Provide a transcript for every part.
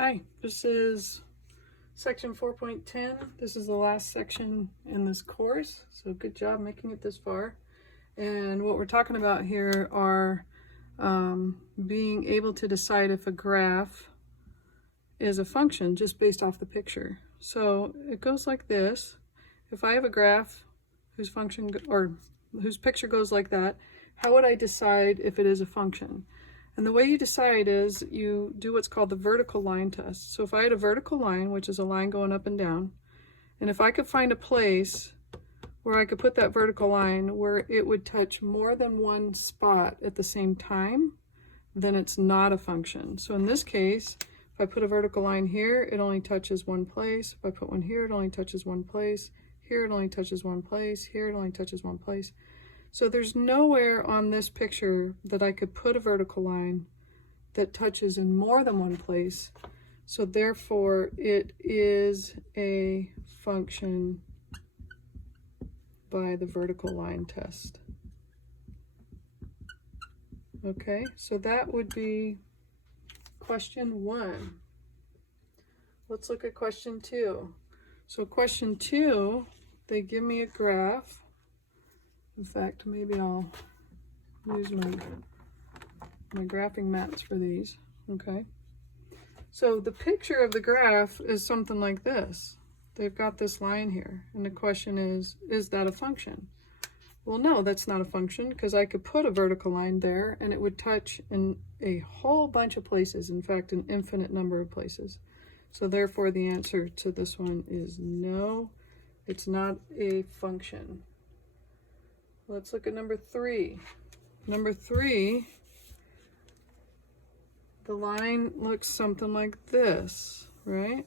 Hi, this is section 4.10. This is the last section in this course, so good job making it this far. And what we're talking about here are being able to decide if a graph is a function just based off the picture. So it goes like this. If I have a graph whose function or whose picture goes like that, how would I decide if it is a function? And the way you decide is you do what's called the vertical line test. So if I had a vertical line, which is a line going up and down, and if I could find a place where I could put that vertical line where it would touch more than one spot at the same time, then it's not a function. So in this case, if I put a vertical line here, it only touches one place. If I put one here, it only touches one place. Here it only touches one place. Here it only touches one place. So there's nowhere on this picture that I could put a vertical line that touches in more than one place. So therefore it is a function by the vertical line test. Okay, so that would be question 1. Let's look at question 2. So question 2, they give me a graph. In fact, maybe I'll use my graphing mats for these. Okay. So the picture of the graph is something like this. They've got this line here, and the question is that a function? Well, no, that's not a function, because I could put a vertical line there and it would touch in a whole bunch of places. In fact, an infinite number of places. So therefore the answer to this one is no, it's not a function. Let's look at number 3. Number 3, the line looks something like this, right?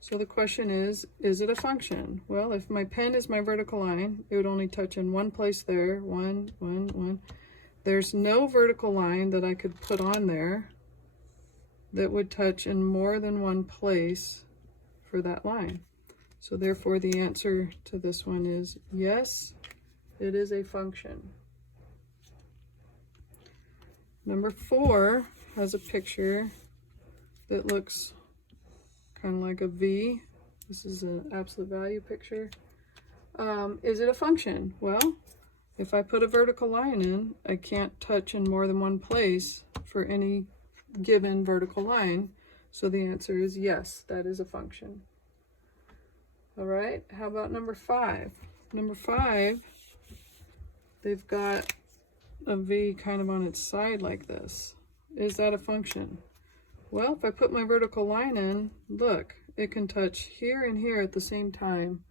So the question is it a function? Well, if my pen is my vertical line, it would only touch in one place there, one. There's no vertical line that I could put on there that would touch in more than one place for that line. So therefore the answer to this one is yes, it is a function. Number 4 has a picture that looks kind of like a V. This is an absolute value picture. Is it a function? Well, if I put a vertical line in, I can't touch in more than one place for any given vertical line. So the answer is yes, that is a function. All right, how about number 5? Number 5, they've got a V kind of on its side like this. Is that a function? Well, if I put my vertical line in, look, it can touch here and here at the same time.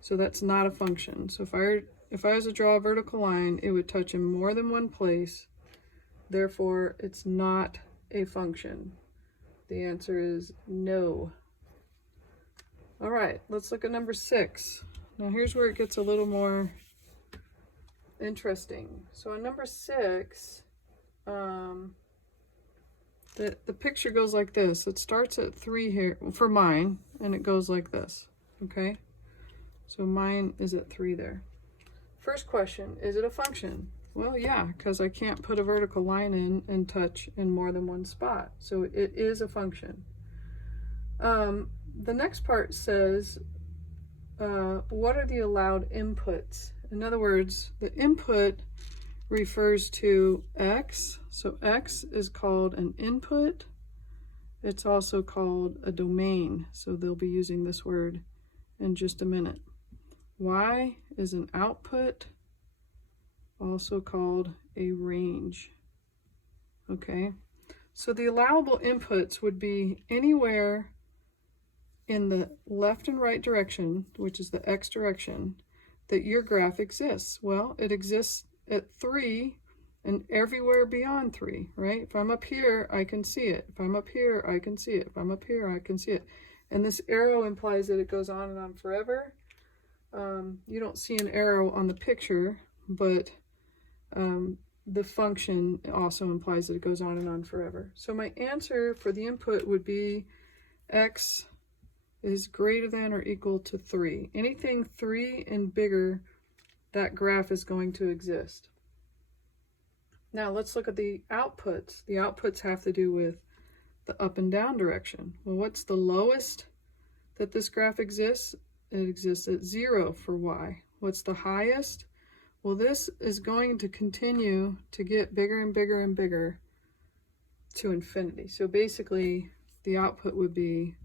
So that's not a function. So if I was to draw a vertical line, it would touch in more than one place. Therefore, it's not a function. The answer is no. All right, let's look at number 6. Now here's where it gets a little more interesting. So on number 6, the picture goes like this. It starts at 3 here for mine, and it goes like this. Okay, so mine is at 3 there. First question, is it a function? Well, yeah, because I can't put a vertical line in and touch in more than one spot. So it is a function. The next part says, what are the allowed inputs? In other words, the input refers to X. So X is called an input. It's also called a domain. So they'll be using this word in just a minute. Y is an output, also called a range. Okay, so the allowable inputs would be anywhere in the left and right direction, which is the X direction, that your graph exists. Well, it exists at 3 and everywhere beyond 3, right? If I'm up here, I can see it. If I'm up here, I can see it. If I'm up here, I can see it. And this arrow implies that it goes on and on forever. You don't see an arrow on the picture, but the function also implies that it goes on and on forever. So my answer for the input would be X is greater than or equal to 3. Anything 3 and bigger, that graph is going to exist. Now let's look at the outputs. The outputs have to do with the up and down direction. Well, what's the lowest that this graph exists? It exists at 0 for y. What's the highest? Well, this is going to continue to get bigger and bigger and bigger to infinity. So basically, the output would be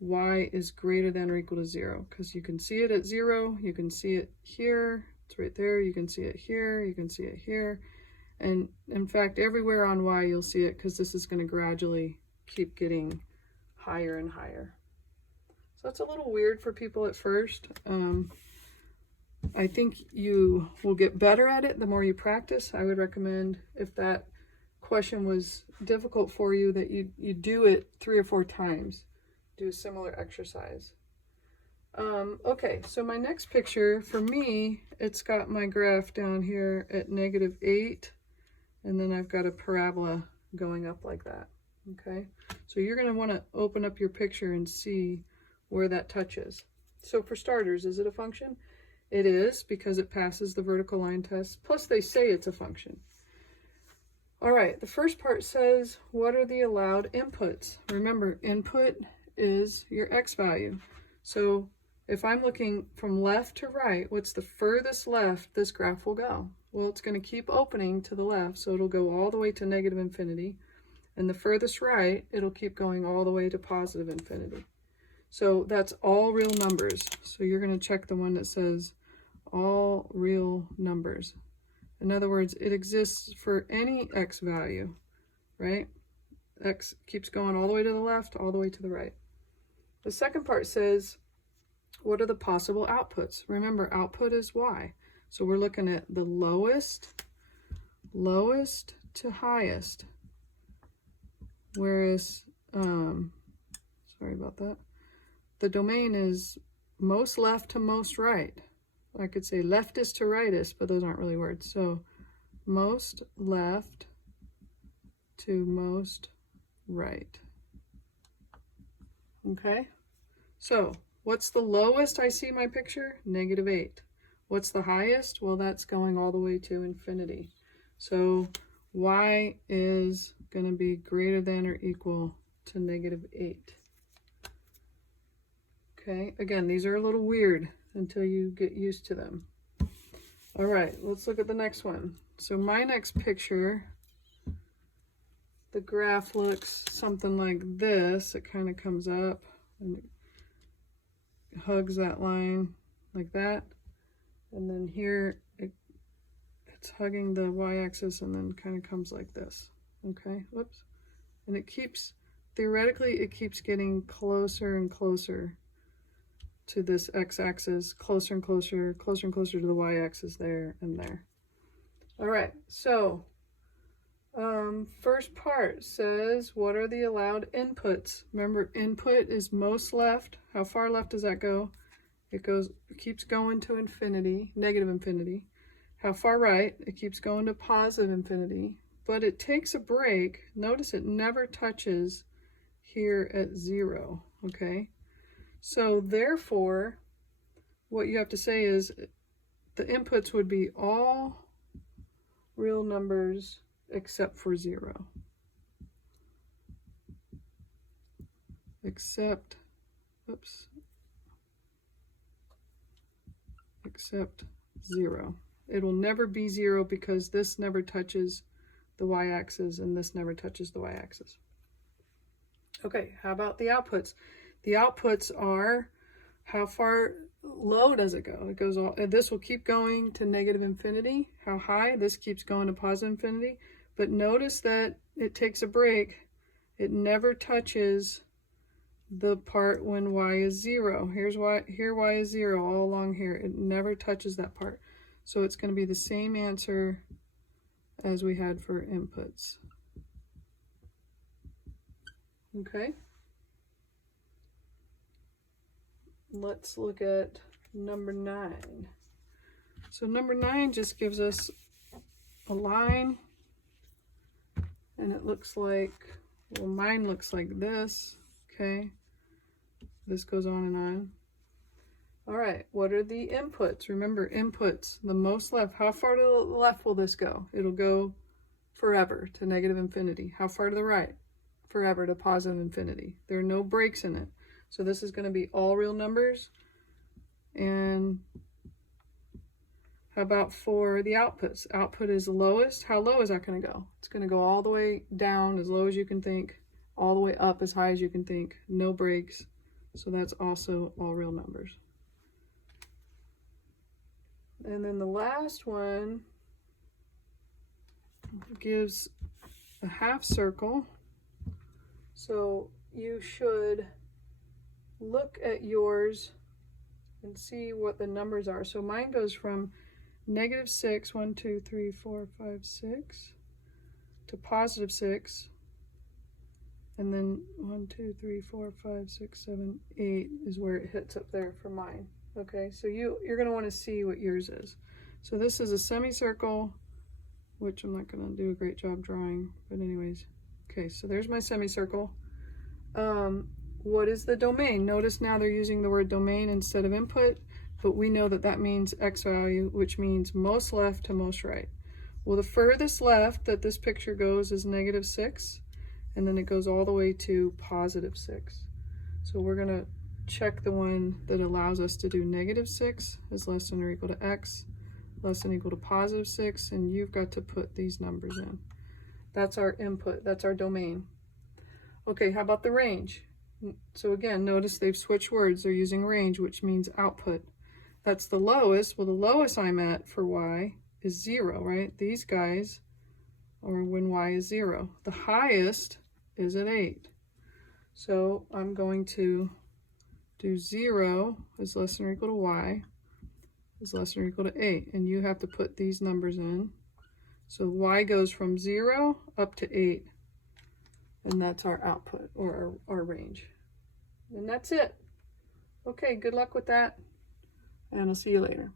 y is greater than or equal to 0, because you can see it at 0, you can see it here, it's right there, you can see it here, you can see it here, and in fact everywhere on y you'll see it, because this is going to gradually keep getting higher and higher. So it's a little weird for people at first. I think you will get better at it the more you practice. I would recommend, if that question was difficult for you, that you do it 3 or 4 times. Do a similar exercise. Okay, so my next picture, for me, it's got my graph down here at -8, and then I've got a parabola going up like that. Okay, so you're going to want to open up your picture and see where that touches. So for starters, is it a function? It is, because it passes the vertical line test, plus they say it's a function. All right, the first part says, what are the allowed inputs? Remember, input is your x value. So if I'm looking from left to right, what's the furthest left this graph will go? Well, it's going to keep opening to the left, so it'll go all the way to -infinity. And the furthest right, it'll keep going all the way to +infinity. So that's all real numbers. So you're going to check the one that says all real numbers. In other words, it exists for any x value, right? X keeps going all the way to the left, all the way to the right. The second part says, what are the possible outputs? Remember, output is y. So we're looking at the lowest to highest. Whereas, sorry about that. The domain is most left to most right. I could say leftist to rightist, but those aren't really words. So most left to most right. Okay, so what's the lowest I see my picture? -8. What's the highest? Well, that's going all the way to infinity. So y is going to be greater than or equal to -8. Okay, again, these are a little weird until you get used to them. All right, let's look at the next one. So my next picture, the graph looks something like this. It kind of comes up and it hugs that line like that. And then here it's hugging the y-axis and then kind of comes like this. Okay, whoops. And it keeps, theoretically, it keeps getting closer and closer to this x-axis, closer and closer, closer and closer to the y-axis there and there. All right, so first part says, what are the allowed inputs? Remember, input is most left. How far left does that go? It keeps going to infinity, -infinity. How far right? It keeps going to +infinity, but it takes a break. Notice it never touches here at 0, okay? So therefore, what you have to say is the inputs would be all real numbers except for 0. Except 0. It will never be 0 because this never touches the y-axis and this never touches the y-axis. Okay, how about the outputs? The outputs are, how far low does it go? It goes all, this will keep going to -infinity. How high? This keeps going to +infinity. But notice that it takes a break. It never touches the part when y is 0. Here's y, here y is 0 all along here. It never touches that part. So it's going to be the same answer as we had for inputs. Okay. Let's look at number 9. So number 9 just gives us a line, and it looks like, well, mine looks like this, okay? This goes on and on. All right, what are the inputs? Remember, inputs, the most left. How far to the left will this go? It'll go forever to -infinity. How far to the right? forever to positive infinity. There are no breaks in it. So this is going to be all real numbers. And how about for the outputs? Output is lowest. How low is that going to go? It's going to go all the way down as low as you can think, all the way up as high as you can think. No breaks. So that's also all real numbers. And then the last one gives a half circle. So you should look at yours and see what the numbers are. So mine goes from -6, 1, 2, 3, 4, 5, 6, to +6, and then 1, 2, 3, 4, 5, 6, 7, 8 is where it hits up there for mine. Okay, so you're going to want to see what yours is. So this is a semicircle, which I'm not going to do a great job drawing, but anyways. Okay, so there's my semicircle. What is the domain? Notice now they're using the word domain instead of input, but we know that that means X value, which means most left to most right. Well, the furthest left that this picture goes is -6, and then it goes all the way to +6. So we're going to check the one that allows us to do -6 is less than or equal to X, less than or equal to +6, and you've got to put these numbers in. That's our input, that's our domain. Okay, how about the range? So again, notice they've switched words. They're using range, which means output. That's the lowest. Well, the lowest I'm at for Y is 0, right? These guys are when Y is 0. The highest is at 8. So I'm going to do 0 is less than or equal to Y is less than or equal to 8. And you have to put these numbers in. So Y goes from 0 up to 8. And that's our output, or our range. And that's it. Okay, good luck with that, and I'll see you later.